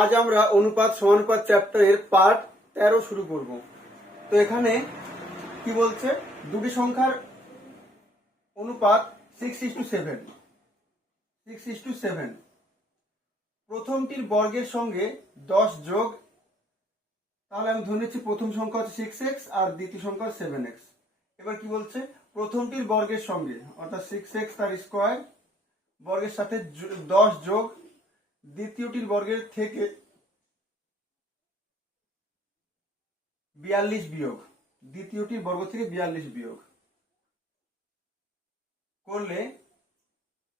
আজ আমরা অনুপাত সমানুপাত চ্যাপ্টারের পার্ট 13 শুরু করব। তো এখানে কি বলছে, দুটি সংখ্যার অনুপাত 6:7। প্রথমটির বর্গের সঙ্গে 10 যোগ, তাহলে আমি ধরে নিচ্ছি প্রথম সংখ্যা হচ্ছে 6x আর দ্বিতীয় সংখ্যা 7x। এবার কি বলছে, প্রথমটির বর্গের সঙ্গে অর্থাৎ 6x তার স্কোয়ার বর্গের সাথে 10 যোগ দ্বিতীয়টির বর্গের থেকে 42 বিয়োগ, দ্বিতীয়টির বর্গ থেকে 42 বিয়োগ করলে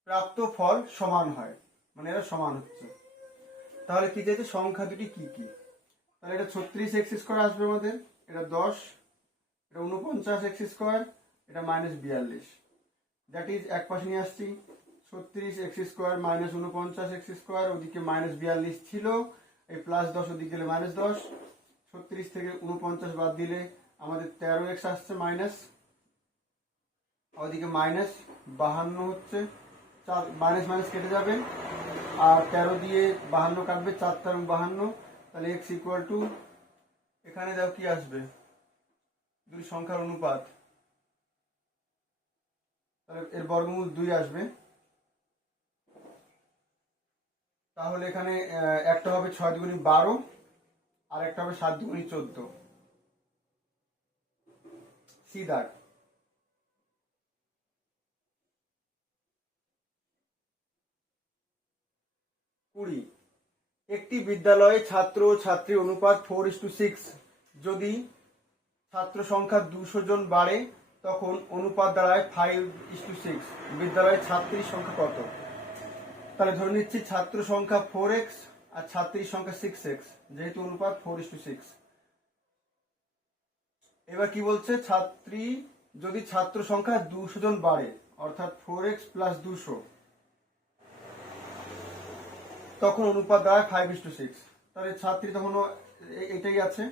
প্রাপ্ত ফল সমান হয়, মানে এরা সমান হচ্ছে। তাহলে কি চাইছে, সংখ্যা দুটি কি কি? তাহলে এটা 36x স্কোয়ার আসবে আমাদের, এটা 10, এটা 49x স্কোয়ার, এটা -42। দ্যাট ইজ এক পাশে নিয়ে আসছি 36x square minus 49x square, ওদিকে -42 ছিল, এই +10 ওদিকে গেলে -10, 36 থেকে 49 বাদ দিলে আমাদের 13x আসছে মাইনাস, ওদিকে -52 হচ্ছে, মাইনাস মাইনাস কেটে যাবে, আর 13 দিয়ে 52 কাটবে, 4 13 52, তাহলে x ইকুয়াল টু, এখানে দাও কি আসবে, দুই সংখ্যার অনুপাত, তাহলে এর বর্গমূল 2 আসবে। তাহলে এখানে একটা হবে 6 দুগুণী 12 আর একটা হবে 7 দুগুণী 14। সি দাগ। কুড়ি, একটি বিদ্যালয়ে ছাত্র ও ছাত্রী অনুপাত 4:6। যদি ছাত্র সংখ্যা 200 জন বাড়ে তখন অনুপাত দাঁড়ায় 5:6। বিদ্যালয়ের ছাত্রীর সংখ্যা কত? তাহলে ধরে নিচ্ছি ছাত্র সংখ্যা 4x আর ছাত্রীর সংখ্যা 6x, যেহেতু অনুপাত 4:6। এবার কি বলছে, ছাত্রী যদি ছাত্র সংখ্যা 200 জন বাড়ে অর্থাৎ 4x + 200, তখন অনুপাত দাঁড়ায় 5:6। তাহলে ছাত্রী তখন এটাই আছে,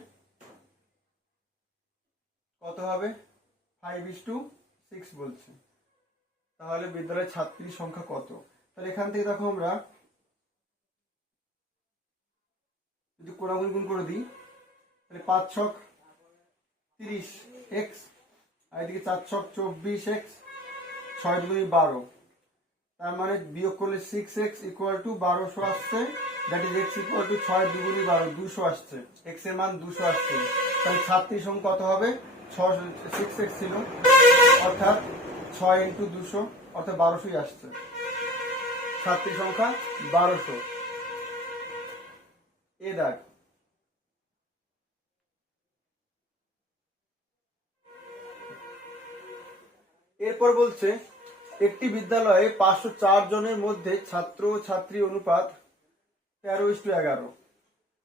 কত হবে, 5:6 বলছে। তাহলে বিদ্যালয়ের ছাত্রীর সংখ্যা কত? তাহলে এখান থেকে দেখো আমরা যদি কোণাগুণি গুণ করে দিই, তাহলে 5 ছক 30x আর এদিকে 4 ছক 24x, 6 দুগুণী 12, তার মানে বিয়োগ করলে 6x ইকুয়াল টু 1200 আসছে। That is x equal to 6 দুগুণী 12, 200 আসছে, x এর মান 200 আসছে। তাহলে ছাত্রীর সংখ্যা কত হবে, 6x ছিল অর্থাৎ 6 × 200 অর্থাৎ 1200ই আসছে। ছাত্রীর সংখ্যা 1200। এ দাগ। এরপর বলছে, একটি বিদ্যালয়ে 504 জনের মধ্যে ছাত্র ও ছাত্রী অনুপাত 13:11।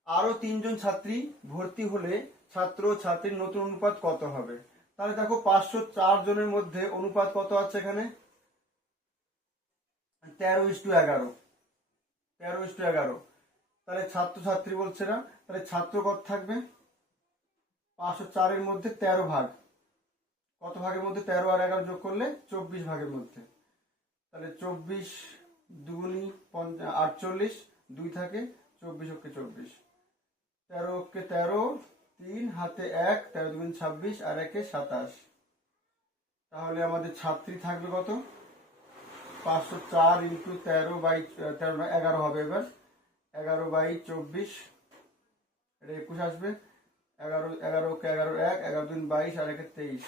আরো 3 জন ছাত্রী ভর্তি হলে ছাত্র ও ছাত্রীর নতুন অনুপাত কত হবে? তাহলে দেখো 504 জনের মধ্যে অনুপাত কত আছে এখানে, 13:11। 13:11, তাহলে ছাত্র ছাত্রী বলছে না, তাহলে ছাত্র কত থাকবে, 504 এর মধ্যে 13 ভাগ, কত ভাগের মধ্যে, 13 আর 11 যোগ করলে 24 ভাগের মধ্যে। তাহলে 24 দুগুণী 48, 2 থাকে, 24 ওকে 24, 13 ওকে 13, 3 হাতে 1, 13 দুগুণী 26 আর 1 27। তাহলে আমাদের ছাত্রী থাকবে কত, 504 × 13/11 হবে, এবার 11/24, এটা 21 আসবে, 11 ওকে 11 1, 11 দুগুণী 22 আর 1 23,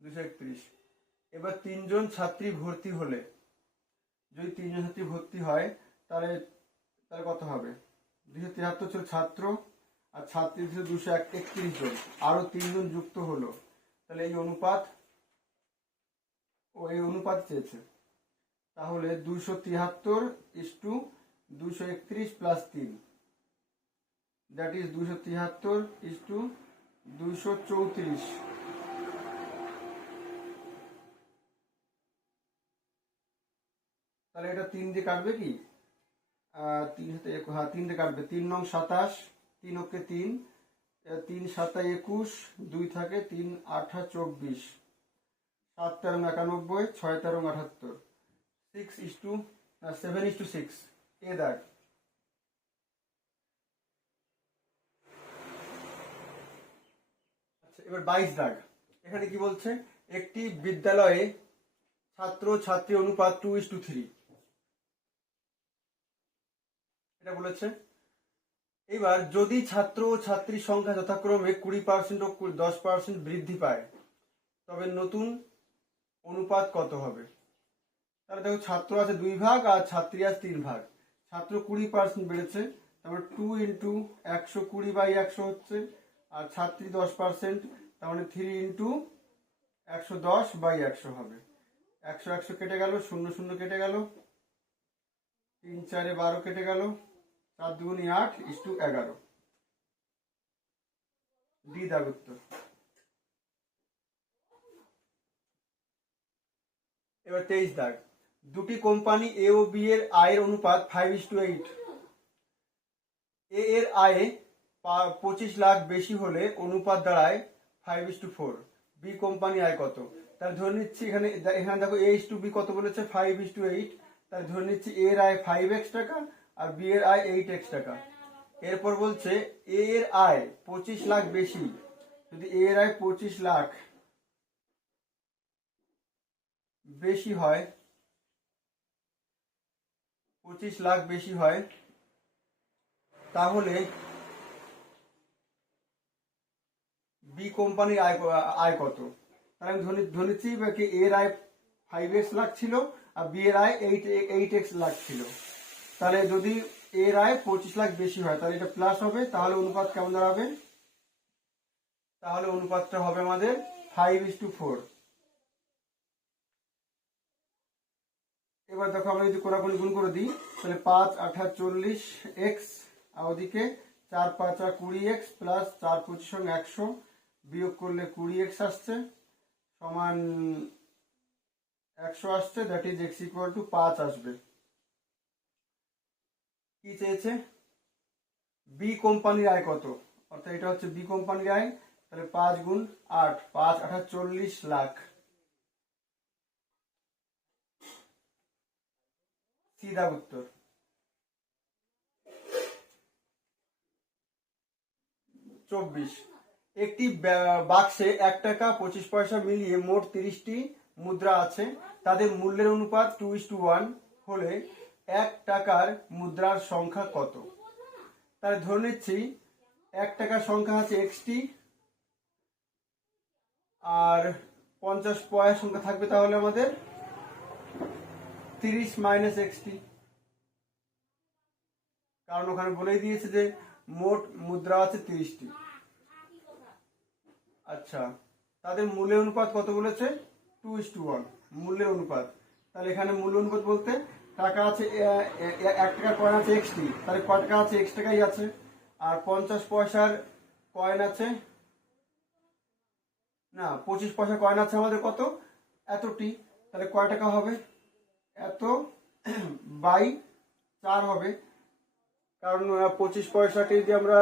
231। এবার 3 জন ছাত্রী ভর্তি হলে, যদি 3 জন ছাত্রী ভর্তি হয় তাহলে কত হবে, 273 ছিল ছাত্র আর ছাত্রী ছিল 231 জন, আরো 3 জন যুক্ত হলো, তাহলে এই অনুপাত চেয়েছে। তাহলে 273:231 + 3, দ্যাট ইজ 273:234। তাহলে এটা 3 দিয়ে কাটবে কি, 3 দিয়ে কাটবে, 3 নং 27, 3 ওকে 3, 3 7 21, 2 থাকে, 3 8 24, 7 13 91, 6 13 78, 7:6। এ দেখ, এবার 22 দাগ, এখানে কি বলছে, একটি বিদ্যালয়ে ছাত্র ছাত্রী অনুপাত 2:3, এটা বলেছে। এবার যদি ছাত্র ও ছাত্রীর সংখ্যা যথাক্রমে 20% ও 10% বৃদ্ধি পায় তবে নতুন অনুপাত কত হবে? তাহলে দেখো, ছাত্র আছে 2 ভাগ আর ছাত্রী আছে 3 ভাগ। ছাত্র 20% বেড়েছে, তারপরে 2 ইন্টু 120/100 হচ্ছে, আর ছাত্রী 10%, তার মানে 3 ইন্টু 110/100 হবে। 100 কেটে গেল, 0 0 কেটে গেল, 3 4 12 কেটে গেল, 4 2 8 11। ডি দাগ উত্তর। এবার 23 দাগ, দুটি কোম্পানি এ ও বি এর আয়ের অনুপাত 5:8। এ এর আয়ে 25 লাখ বেশি হলে অনুপাত দাঁড়ায় 5:4। বি কোম্পানি আয় কত? তাহলে ধরে নিচ্ছি এখানে দেখো A/B কত বলেছে, 5:8। তাহলে ধরে নিচ্ছি এর আয় 5x টাকা আর বি এর আয় 8x টাকা। এরপর বলছে এ এর আয় 25 লাখ বেশি, যদি এ এর আয় 25 লাখ বেশি হয়, 25 লাখ বেশি হয়, তাহলে বি কোম্পানির আয় কত? তাহলে আমি ধরে নিচ্ছি এর আয় 5x লাখ ছিল আর বি এর আয় 8x লাখ ছিল। তাহলে যদি এর আয় 25 লাখ বেশি হয় তাহলে এটা প্লাস হবে, তাহলে অনুপাত কেমন দাঁড়াবে? তাহলে অনুপাতটা হবে আমাদের 5:4। এবার দেখো, আমরা যদি কোনাকুনি গুণ করে দিই তাহলে 5 8 40x, আর ওদিকে 4 5 20x প্লাস 4 25 100 বিয়োগ করলে 20x আসছে, সমান 100 আসছে, that is x equal to 5 আসবে। কি চেয়েছে? বি কোম্পানির আয় কত, অর্থাৎ এটা হচ্ছে বি কোম্পানির আয়। তাহলে 5 গুণ 8, 5 8 40 লাখ। সিধা উত্তর। চব্বিশ, একটি বাক্সে 1 টাকা 25 পয়সা মিলিয়ে মোট 30টি মুদ্রা আছে, তাদের মূল্যের অনুপাত 2:1 হলে 1 টাকার মুদ্রার সংখ্যা কত? তাহলে ধরে নিচ্ছি 1 টাকার সংখ্যা আছে xটি আর 50 পয়সার সংখ্যা থাকবে, তাহলে আমাদের 30 মাইনাস xটি, কারণ ওখানে বলেই দিয়েছে যে মোট মুদ্রা আছে 30টি। আচ্ছা, তাদের মূল্যের অনুপাত কত বলেছে? 2:1 মূল্যের অনুপাত। তাহলে এখানে মূল্য অনুপাত বলতে টাকা আছে 1 টাকার কয়েন আছে xটি, তাহলে কয় টাকা আছে? x টাকাই আছে। আর 50 পয়সার কয়েন আছে, না 25 পয়সার কয়েন আছে আমাদের কত? এতটি। তাহলে কয় টাকা হবে? এত বাই 4 হবে, কারণ 25 পয়সাকে যদি আমরা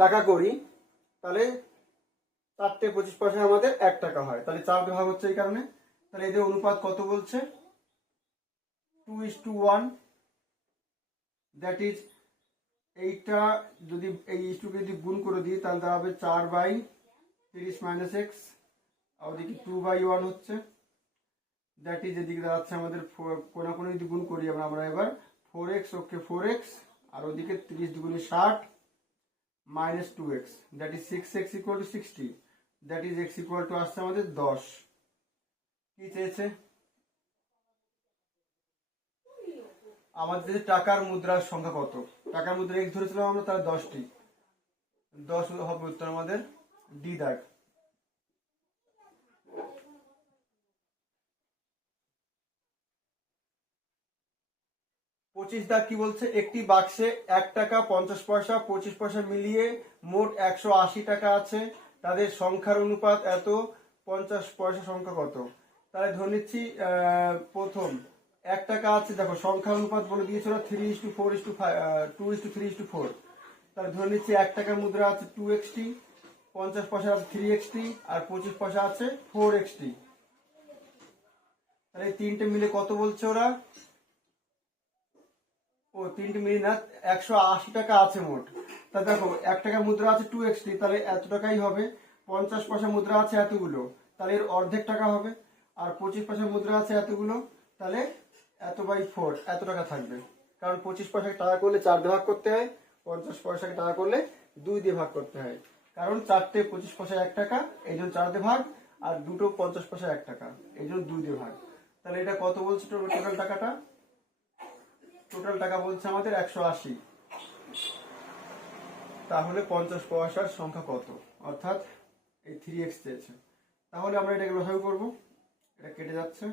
টাকা করি তাহলে 4টে 25 পয়সা আমাদের 1 টাকা হয়, তাহলে 4 ভাগ হচ্ছে এই কারণে। তাহলে এদের অনুপাত কত বলছে? 2:1, দ্যাট ইজ এইটা যদি এই ইস্টুকে যদি গুণ করে দিই তাহলে দাঁড়াবে 4/30 মাইনাস x, আর ওদিকে 2/1 হচ্ছে, দ্যাট ইজ এদিকে দাঁড়াচ্ছে আমাদের কোনাকুনি যদি গুণ করি আমরা এবার 4x, ওকে 4x, আর ওদিকে 30 দুগুণে 60 minus 2x, that is 6x equal to 60, that is x equal to আসছে আমাদের 10। কি চেয়েছে? আমাদের টাকার মুদ্রার সংখ্যা কত? টাকার মুদ্রা x ধরেছিলাম আমরা, তাহলে 10টি, 10 হবে উত্তর আমাদের। ডি দাগ। 25 দাগ কি বলছে? একটি বাক্সে 1 টাকা 50 পয়সা 25 পয়সা মিলিয়ে মোট 180 টাকা আছে, তাদের সংখ্যার অনুপাত এত, 50 পয়সা সংখ্যা কত? তাহলে ধরে নিচ্ছি প্রথম 1 টাকা আছে, দেখো সংখ্যার অনুপাত বলে দিয়েছিল 2:3:4, তাহলে ধরে নিচ্ছি 1 টাকার মুদ্রা আছে 2xটি, 50 পয়সা আছে 3xটি, আর 25 পয়সা আছে 4xটি। তাহলে এই তিনটে মিলে কত বলছে ওরা? ও তিনটে মিলি না, 180 টাকা আছে মোট, তা দেখো 1 টাকা মুদ্রা আছে 2x তাহলে এত টাকাই হবে। 50 পয়সা মুদ্রা আছে এতগুলো, তাহলে এর অর্ধেক টাকা হবে। আর 25 পয়সা মুদ্রা আছে এতগুলো, তাহলে এত বাই 4 এত টাকা থাকবে। কারণ 25 পয়সাকে টাকা করলে 4 দিয়ে ভাগ করতে হয়, 50 পয়সাকে টাকা করলে 2 দিয়ে ভাগ করতে হয়। কারণ 4টে 25 পয়সা 1 টাকা, এই জন্য 4 দিয়ে ভাগ, আর দুটো 50 পয়সা 1 টাকা, এই জন্য 2 দিয়ে ভাগ। তাহলে এটা কত বলছে টোটাল টাকাটা? টোটাল টাকা বলছে আমাদের 180। তাহলে 50 পয়সার সংখ্যা কত? অর্থাৎ এই 3x চেয়েছে। তাহলে আমরা এটাকে লসাগু করব। এটা কেটে যাচ্ছে,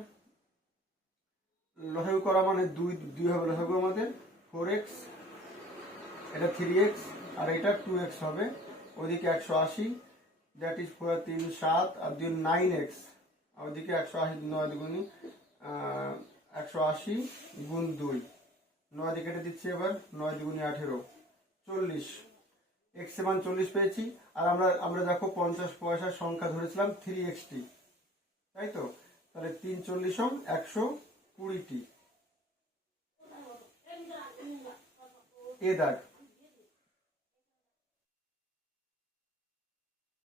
লসাগু করা মানে 2 হবে লসাগু আমাদের 4x, এটা 3x, আর এটা 2x হবে। ওইদিকে 180, দ্যাট ইজ 4 3 7 আর 2 9x, আর ওইদিকে 180 9 দুগুণী 180 গুণ 2, 9 দিয়ে কেটে দিচ্ছি। এবার 9 দুগুণী 18, 40। x এর মান 40 পেয়েছি। আর আমরা দেখো 50 পয়সার সংখ্যা ধরেছিলাম 3xt, তাই তো? তাহলে 3 40 120টি। এ দাগ